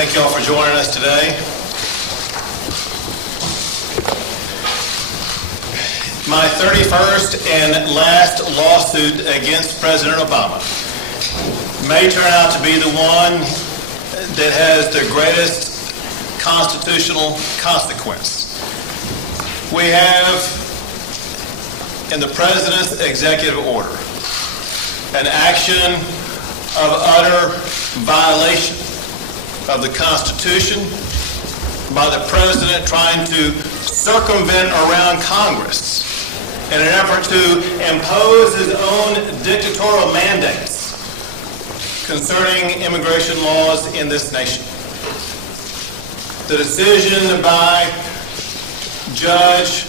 Thank you all for joining us today. My 31st and last lawsuit against President Obama may turn out to be the one that has the greatest constitutional consequence. We have, in the President's executive order, an action of utter violation of the Constitution by the President trying to circumvent around Congress in an effort to impose his own dictatorial mandates concerning immigration laws in this nation. The decision by Judge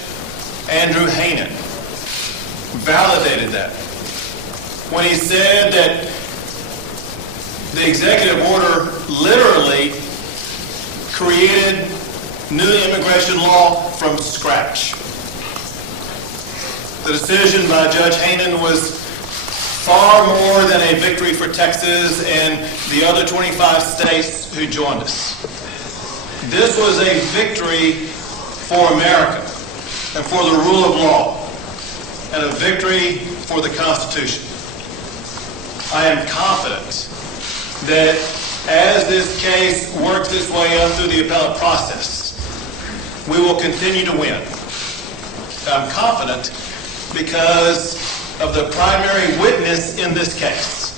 Andrew Hanen validated that when he said that the executive order literally created new immigration law from scratch. The decision by Judge Hanen was far more than a victory for Texas and the other 25 states who joined us. This was a victory for America and for the rule of law, and a victory for the Constitution. I am confident that as this case works its way up through the appellate process, we will continue to win. I'm confident because of the primary witness in this case,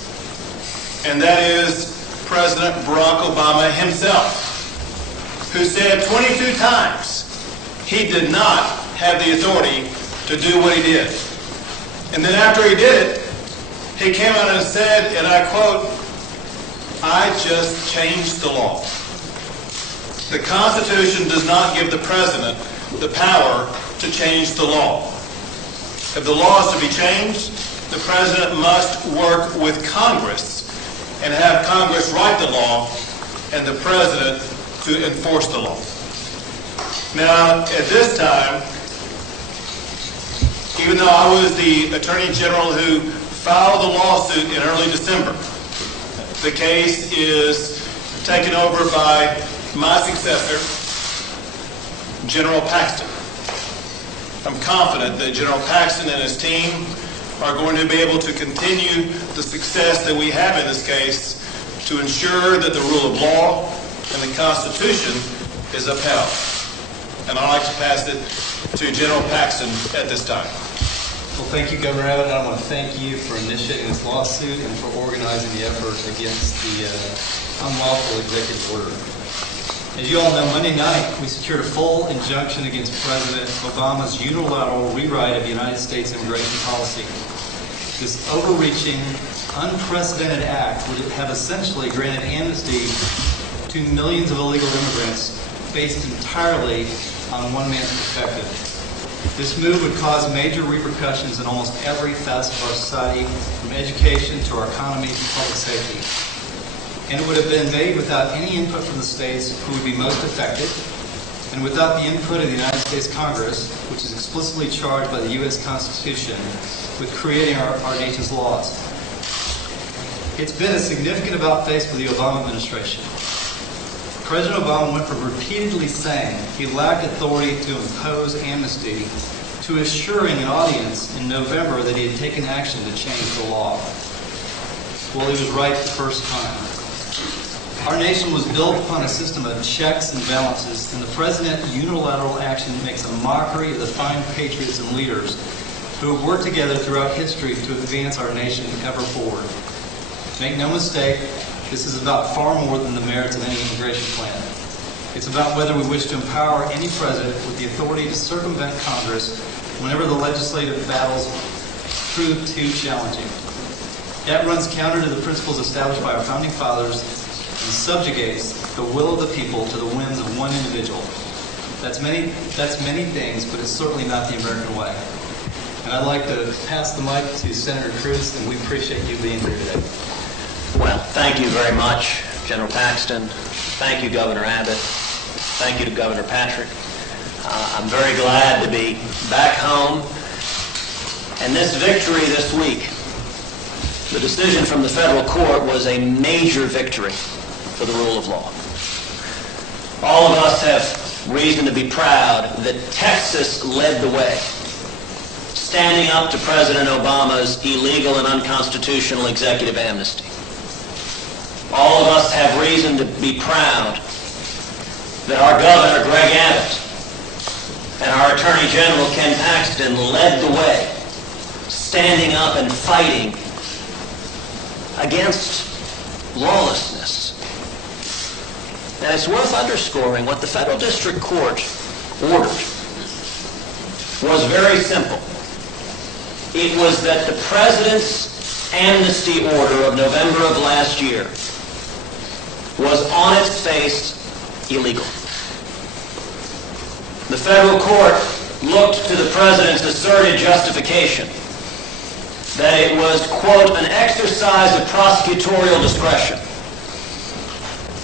and that is President Barack Obama himself, who said 22 times he did not have the authority to do what he did. And then after he did it, he came out and said, and I quote, "I just changed the law." The Constitution does not give the President the power to change the law. If the law is to be changed, the President must work with Congress and have Congress write the law and the President to enforce the law. Now, at this time, even though I was the Attorney General who filed the lawsuit in early December, the case is taken over by my successor, General Paxton. I'm confident that General Paxton and his team are going to be able to continue the success that we have in this case to ensure that the rule of law and the Constitution is upheld. And I'd like to pass it to General Paxton at this time. Well, thank you, Governor Abbott. I want to thank you for initiating this lawsuit and for organizing the effort against the unlawful executive order. As you all know, Monday night we secured a full injunction against President Obama's unilateral rewrite of the United States immigration policy. This overreaching, unprecedented act would have essentially granted amnesty to millions of illegal immigrants based entirely on one man's perspective. This move would cause major repercussions in almost every facet of our society, from education to our economy to public safety. And it would have been made without any input from the states who would be most affected, and without the input of the United States Congress, which is explicitly charged by the U.S. Constitution with creating our nation's laws. It's been a significant about-face for the Obama administration. President Obama went from repeatedly saying he lacked authority to impose amnesty to assuring an audience in November that he had taken action to change the law. Well, he was right the first time. Our nation was built upon a system of checks and balances, and the President's unilateral action makes a mockery of the fine patriots and leaders who have worked together throughout history to advance our nation ever forward. Make no mistake, this is about far more than the merits of any immigration plan. It's about whether we wish to empower any president with the authority to circumvent Congress whenever the legislative battles prove too challenging. That runs counter to the principles established by our founding fathers and subjugates the will of the people to the whims of one individual. That's many things, but it's certainly not the American way. And I'd like to pass the mic to Senator Cruz, and we appreciate you being here today. Well, thank you very much, General Paxton. Thank you, Governor Abbott. Thank you to Governor Patrick. I'm very glad to be back home. And this victory this week, the decision from the federal court, was a major victory for the rule of law. All of us have reason to be proud that Texas led the way, standing up to President Obama's illegal and unconstitutional executive amnesty. All of us have reason to be proud that our Governor, Greg Abbott, and our Attorney General, Ken Paxton, led the way, standing up and fighting against lawlessness. And it's worth underscoring what the Federal District Court ordered was very simple. It was that the President's amnesty order of November of last year was on its face illegal. The federal court looked to the President's asserted justification that it was, quote, an exercise of prosecutorial discretion.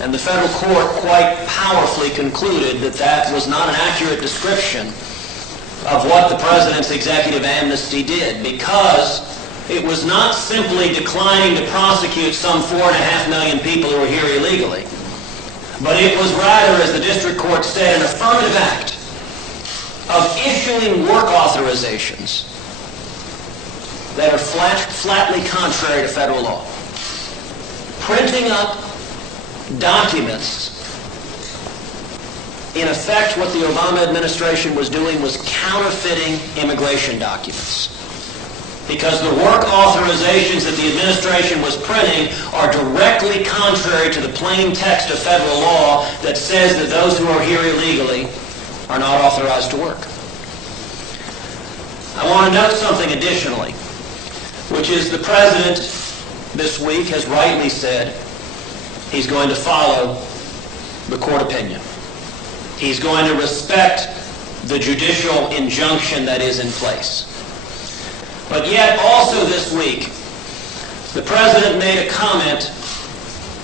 And the federal court quite powerfully concluded that that was not an accurate description of what the President's executive amnesty did, because it was not simply declining to prosecute some 4.5 million people who were here illegally, but it was rather, as the district court said, an affirmative act of issuing work authorizations that are flatly contrary to federal law. Printing up documents. In effect, what the Obama administration was doing was counterfeiting immigration documents, because the work authorizations that the administration was printing are directly contrary to the plain text of federal law that says that those who are here illegally are not authorized to work. I want to note something additionally, which is the President this week has rightly said he's going to follow the court opinion. He's going to respect the judicial injunction that is in place. But yet also this week, the President made a comment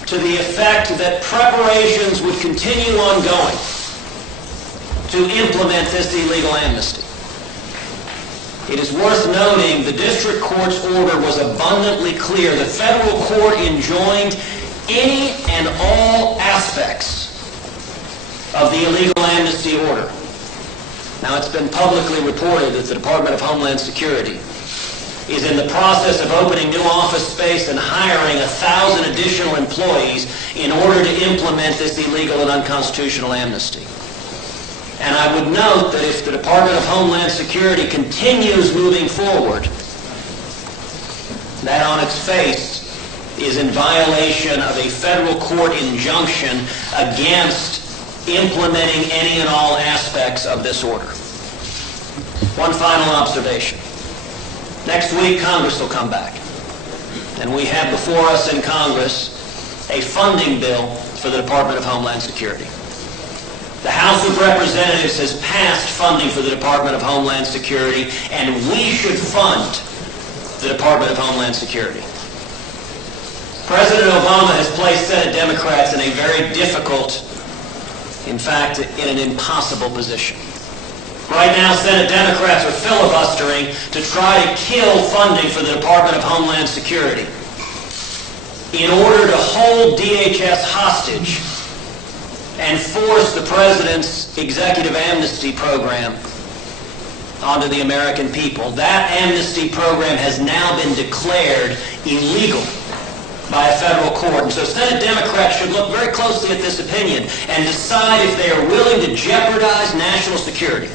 to the effect that preparations would continue ongoing to implement this illegal amnesty. It is worth noting the district court's order was abundantly clear. The federal court enjoined any and all aspects of the illegal amnesty order. Now, it's been publicly reported that the Department of Homeland Security is in the process of opening new office space and hiring 1,000 additional employees in order to implement this illegal and unconstitutional amnesty. And I would note that if the Department of Homeland Security continues moving forward, that on its face is in violation of a federal court injunction against implementing any and all aspects of this order. One final observation. Next week, Congress will come back. And we have before us in Congress a funding bill for the Department of Homeland Security. The House of Representatives has passed funding for the Department of Homeland Security, and we should fund the Department of Homeland Security. President Obama has placed Senate Democrats in a very difficult, in fact, in an impossible position. Right now, Senate Democrats are filibustering to try to kill funding for the Department of Homeland Security in order to hold DHS hostage and force the President's executive amnesty program onto the American people. That amnesty program has now been declared illegal by a federal court. And so Senate Democrats should look very closely at this opinion and decide if they are willing to jeopardize national security,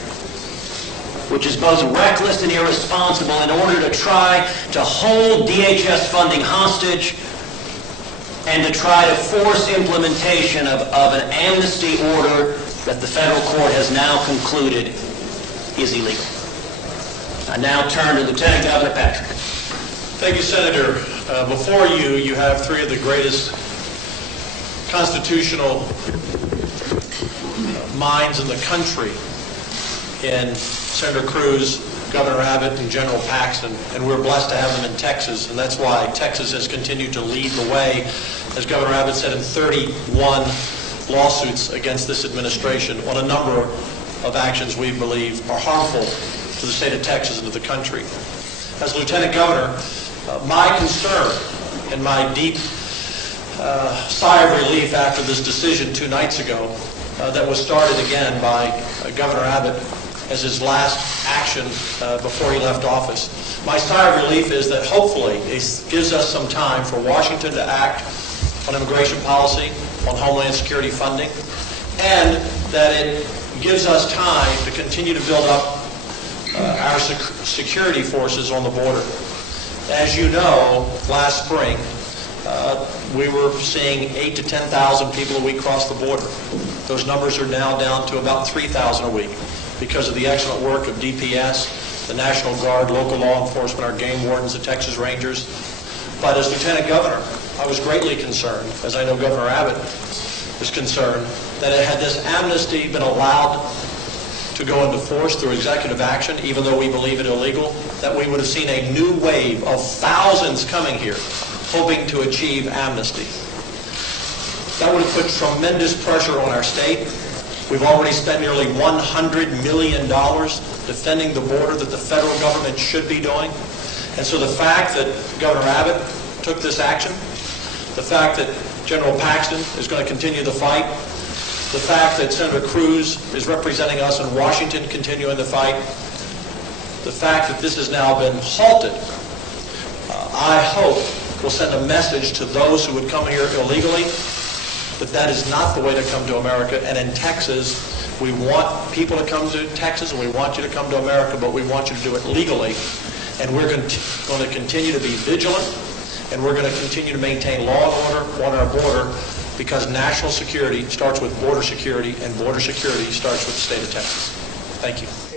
which is both reckless and irresponsible, in order to try to hold DHS funding hostage and to try to force implementation of an amnesty order that the federal court has now concluded is illegal. I now turn to Lieutenant Governor Patrick. Thank you, Senator. Before you, you have three of the greatest constitutional minds in the country in Senator Cruz, Governor Abbott, and General Paxton, and we're blessed to have them in Texas, and that's why Texas has continued to lead the way, as Governor Abbott said, in 31 lawsuits against this administration on a number of actions we believe are harmful to the state of Texas and to the country. As Lieutenant Governor, my concern and my deep sigh of relief after this decision 2 nights ago that was started again by Governor Abbott as his last action before he left office. My sigh of relief is that hopefully it gives us some time for Washington to act on immigration policy, on Homeland Security funding, and that it gives us time to continue to build up our security forces on the border. As you know, last spring, we were seeing 8,000 to 10,000 people a week cross the border. Those numbers are now down to about 3,000 a week because of the excellent work of DPS, the National Guard, local law enforcement, our game wardens, the Texas Rangers. But as Lieutenant Governor, I was greatly concerned, as I know Governor Abbott is concerned, that had this amnesty been allowed to go into force through executive action, even though we believe it illegal, that we would have seen a new wave of thousands coming here, hoping to achieve amnesty. That would have put tremendous pressure on our state. We've already spent nearly $100 million defending the border that the federal government should be doing. And so the fact that Governor Abbott took this action, the fact that General Paxton is going to continue the fight, the fact that Senator Cruz is representing us in Washington continuing the fight, the fact that this has now been halted, I hope will send a message to those who would come here illegally that that is not the way to come to America. And in Texas, we want people to come to Texas and we want you to come to America, but we want you to do it legally. And we're going to continue to be vigilant, and we're going to continue to maintain law and order on our border, because national security starts with border security, and border security starts with the state of Texas. Thank you.